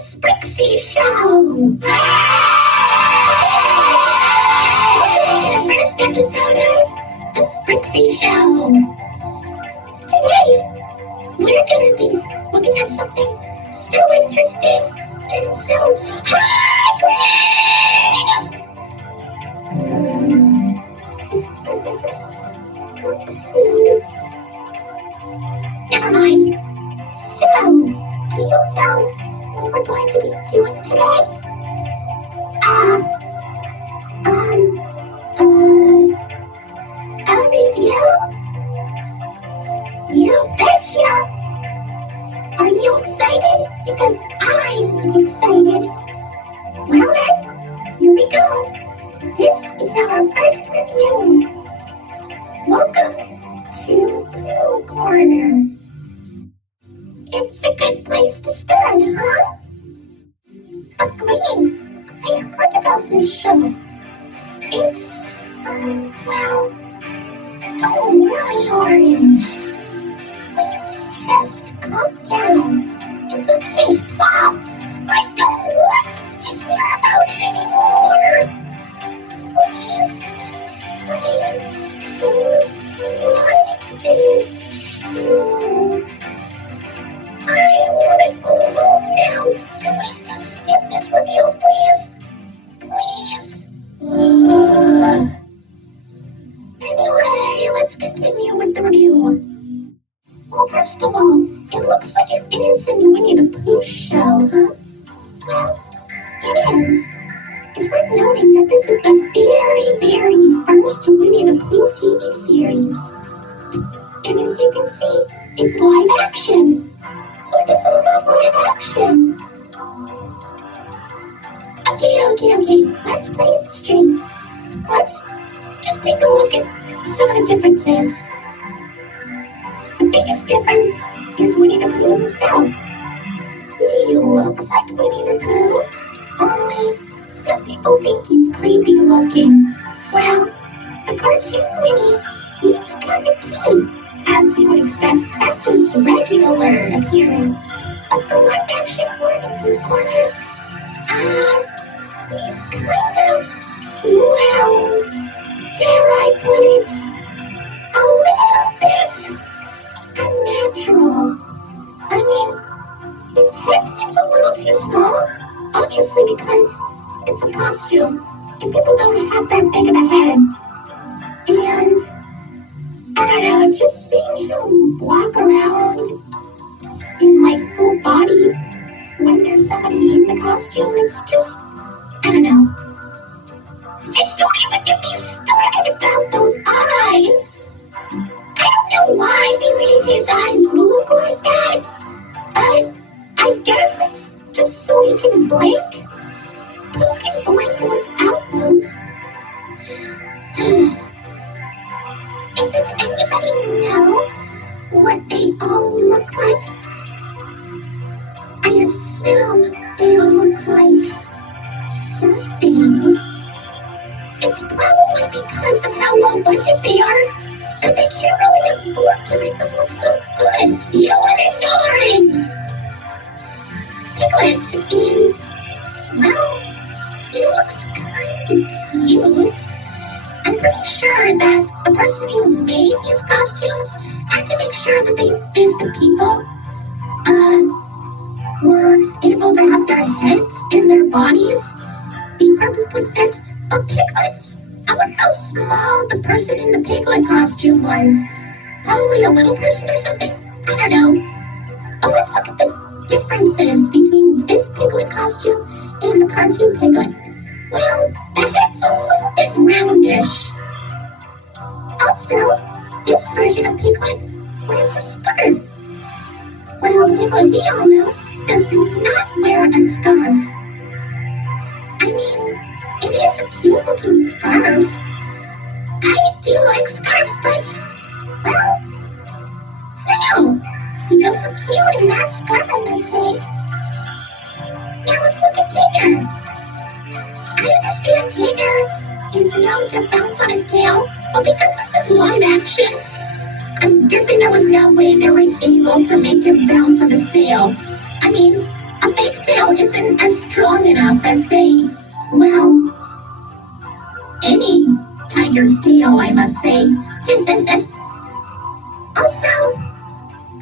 Sprixie Show! Welcome to the first episode of the Sprixie Show. Today, we're going to be looking at something so interesting and so high-grade! Oopsies. Never mind. So, do you know what we're going to be doing today? A review? You betcha! Are you excited? Because I'm excited. Well then, here we go. This is our first review. Welcome to Pooh Corner. It's a good place to start, huh? Agreed. I heard about this show. It's, don't worry, Orange. Please just calm down. It's okay. Mom, I don't want to hear about it anymore. Please. I don't like this show. I want to go home now. Can we just skip this review, please? Please. Anyway, let's continue with the review. Well, first of all, it looks like an innocent Winnie the Pooh show, huh? Well, it is. It's worth noting that this is the very, very first Winnie the Pooh TV series. And as you can see, it's live action. Who doesn't love live action? Okay. Let's play it straight. Let's just take a look at some of the differences. The biggest difference is Winnie the Pooh himself. He looks like Winnie the Pooh, only some people think he's creepy looking. Well, the cartoon Winnie, he's kind of cute. As you would expect, that's his regular appearance. But the live action one in Pooh Corner, he's kind of, dare I put it, a little bit unnatural. I mean, his head seems a little too small, obviously because it's a costume, and people don't have that big of a head. And I don't know, just seeing him walk around in like full body when there's somebody in the costume, it's just, I don't know. And don't even get me started about those eyes. I don't know why they made his eyes look like that. I guess it's just so he can blink. Who can blink without those? And does anybody know what they all look like? I assume they look like something. It's probably because of how low budget they are that they can't really afford to make them look so good. You know what I'm doing? Piglet is, he looks kind of cute. I'm pretty sure that the person who made these costumes had to make sure that they fit the people, were able to have their heads and their bodies be perfectly fit. But piglets, I wonder how small the person in the piglet costume was. Probably a little person or something. I don't know. But let's look at the differences between this piglet costume and the cartoon piglet. Well, the head's a little bit roundish. Also, this version of Piglet wears a scarf. Well, Piglet, we all know, does not wear a scarf. I mean, it is a cute-looking scarf. I do like scarves, but, well, I don't know. He feels so cute in that scarf, I must say. Now let's look at Tigger. I understand Tigger is known to bounce on his tail, but because this is live action, I'm guessing there was no way they were able to make him bounce with his tail. I mean, a fake tail isn't enough and say, well, any tiger's tail, I must say. Also,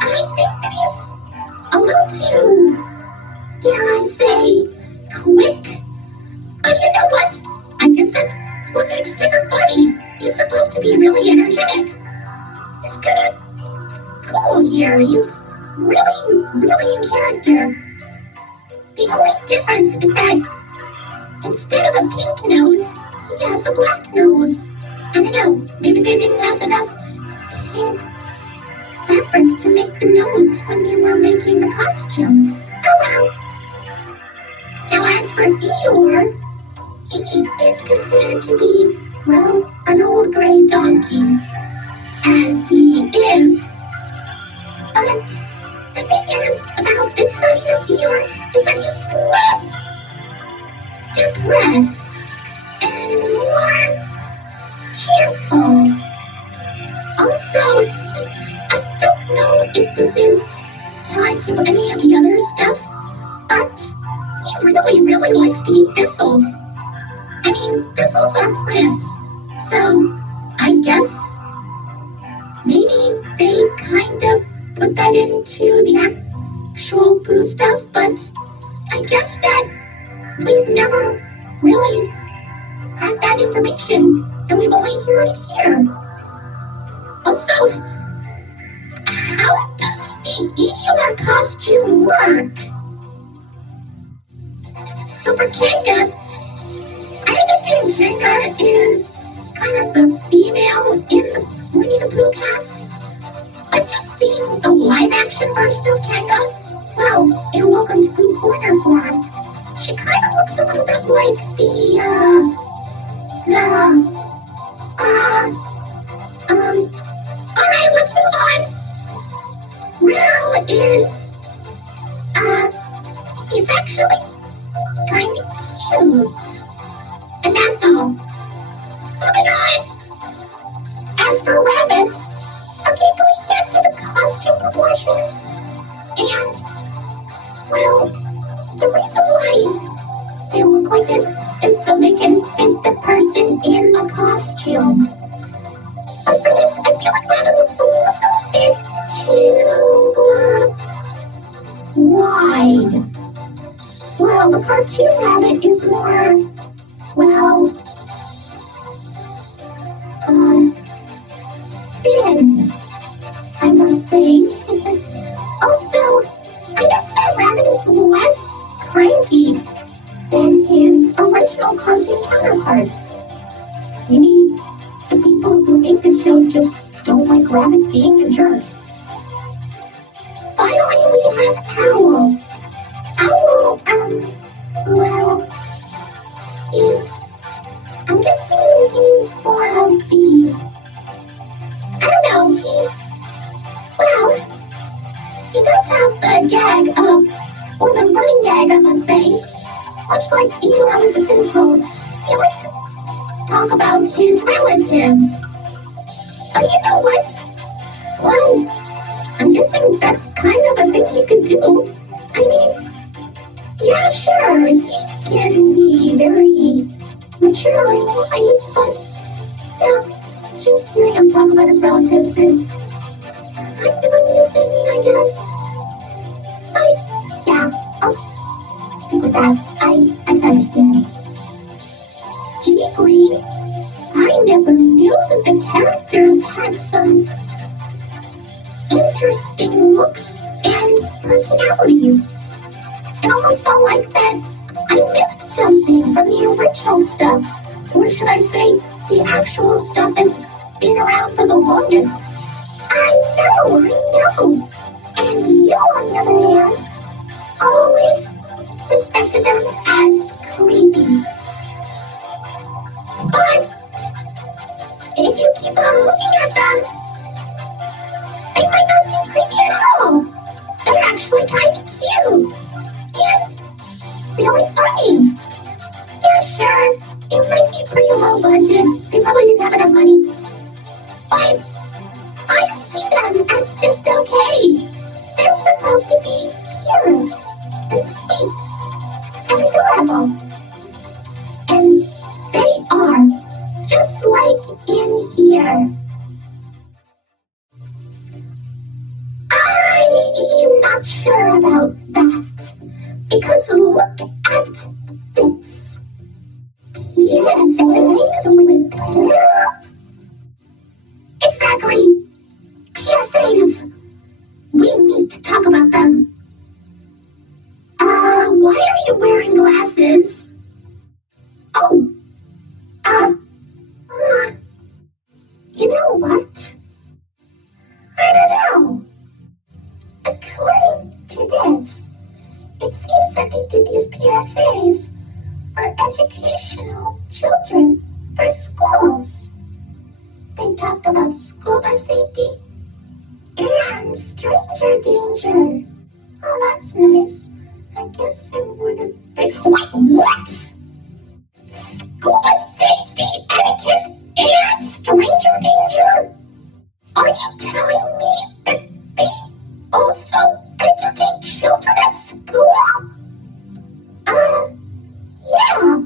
I think that he's a little too, dare I say, quick. But you know what? I guess that's what makes Tigger funny. He's supposed to be really energetic. He's kinda cool here. He's really, really in character. The only difference is that instead of a pink nose, he has a black nose. I don't know, maybe they didn't have enough pink fabric to make the nose when they were making the costumes. Oh well. Now as for Eeyore, he is considered to be, well, an old gray donkey. As he is. But the thing is about this version of Eeyore is that he's less depressed and more cheerful. Also, I don't know if this is tied to any of the other stuff, but he really, really likes to eat thistles. I mean, thistles are plants, so I guess maybe they kind of put that into the actual Pooh stuff, but I guess that we've never really had that information, and we've only heard it here. Also, how does the Eeyore costume work? So for Kanga, I understand Kanga is kind of the female in the Winnie the Pooh cast, but just seeing the live-action version of Kanga, well, in Welcome to Pooh Corner form, she kind of looks a little bit like alright, let's move on. Well, he's actually kind of cute. And that's all. Moving on. As for Rabbit, okay, going back to the costume proportions, and, well, the reason why they look like this is so they can fit the person in the costume. But for this, I feel like Rabbit looks a little bit too wide. Well, the cartoon Rabbit is more, well, thin, I must say. Also, I guess that Rabbit is less cranky than his original cartoon counterpart. Maybe the people who made the show just don't like Rabbit being a jerk. Finally, we have Owl. Owl, well, I'm guessing he's more of the, I don't know, he does have the gag of, or the running gag, I must say, much like Eeyore with the thistles. He likes to talk about his relatives. But you know what? Well, I'm guessing that's kind of a thing he could do. I mean, yeah, sure, he can be very mature and wise, but yeah, just hearing him talk about his relatives is kind of amusing, I guess. But yeah, I'll stick with that. I can understand. Jimmy Green, I never knew that the characters had some interesting looks and personalities. It almost felt like that I missed something from the original stuff. Or should I say, the actual stuff that's been around for the longest. I know. And you, on the other hand, always respected them as creepy. But if you keep on looking at them, they might not seem creepy at all. They're actually kind of cute. And really funny. Yeah, sure, it might be pretty low budget. They probably didn't have enough money. But I see them as just okay. They're supposed to be pure and sweet. and adorable. And they are, just like in here. I'm not sure about that, because look at this. PSAs with Pooh. Exactly. PSAs. We need to talk about them. Why are you wearing glasses? Oh, uh, you know what? I don't know. According to this, it seems that they did these PSAs for educational children for schools. They talked about school bus safety and stranger danger. Oh, that's nice. I guess it would have been. Wait, what? School bus safety, etiquette, and stranger danger? Are you telling me that they also educate children at school? Yeah.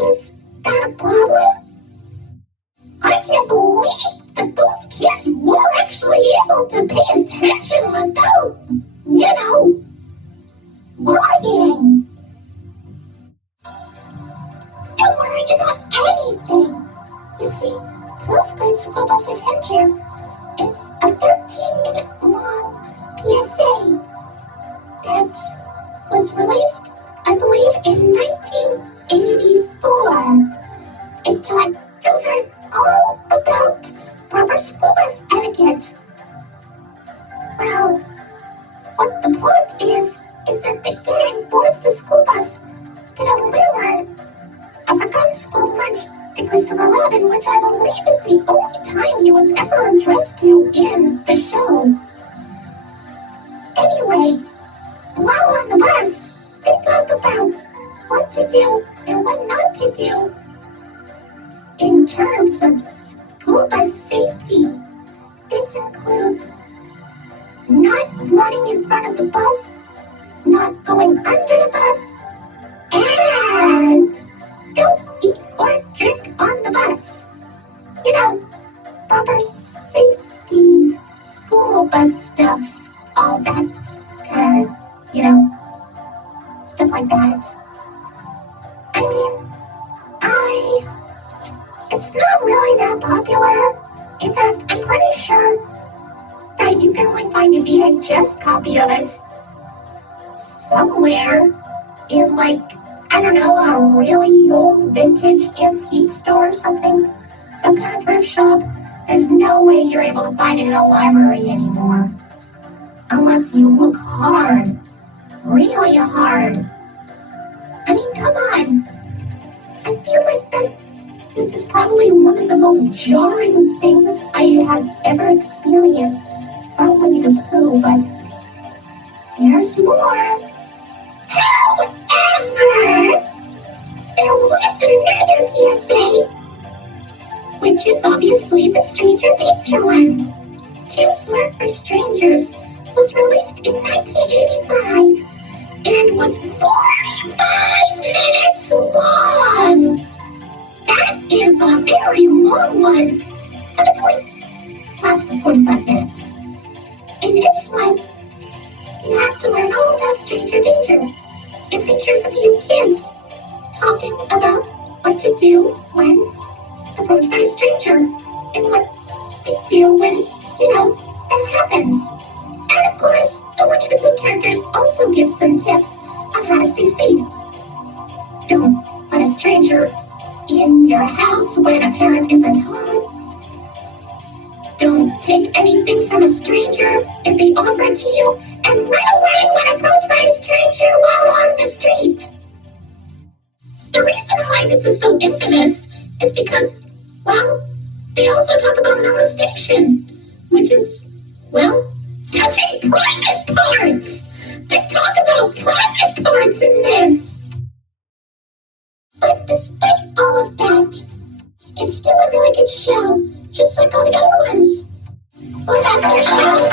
Is that a problem? I can't believe that those kids were actually able to pay attention without, worrying. Don't worry about anything. You see, Pooh's Great School Bus Adventure is a 13-minute long PSA that was released, I believe, in 1984. It taught children all about proper school bus etiquette. Well, what the plot is that the gang boards the school bus to deliver a forgotten school lunch to Christopher Robin, which I believe is the only time he was ever addressed to in the show. Anyway, while on the bus, they talk about what to do and what not to do in terms of school bus safety. This includes not running in front of the bus, not going under the bus, and don't eat or drink on the bus. Proper safety, school bus stuff, all that kind of, stuff like that. I mean, it's not really that popular. In fact, I'm pretty sure that you can only find a VHS copy of it somewhere in, I don't know, a really old vintage antique store or something, some kind of thrift shop. There's no way you're able to find it in a library anymore. Unless you look hard. Really hard. I mean, come on. I feel like this is probably one of the most jarring things I have ever experienced from Winnie the Pooh, but there's more. However, there was another PSA, which is obviously the stranger danger one. Too Smart for Strangers was released in 1985 and was 45 minutes long. That is a very long one, but it's lasted 45 minutes. In this one, you have to learn all about stranger danger. It features a few kids talking about what to do when approached by a stranger and what they do when, that happens. And of course, the Winnie the Pooh characters also give some tips on how to stay safe. Don't let a stranger in your house when a parent isn't home. Don't take anything from a stranger if they offer it to you, and run away when approached by a stranger while on the street. The reason why this is so infamous is because, they also talk about molestation, which is, touching private parts. They talk about private parts in this. But despite all of that, it's still a really good show, just like all the other ones. Well, that's our show.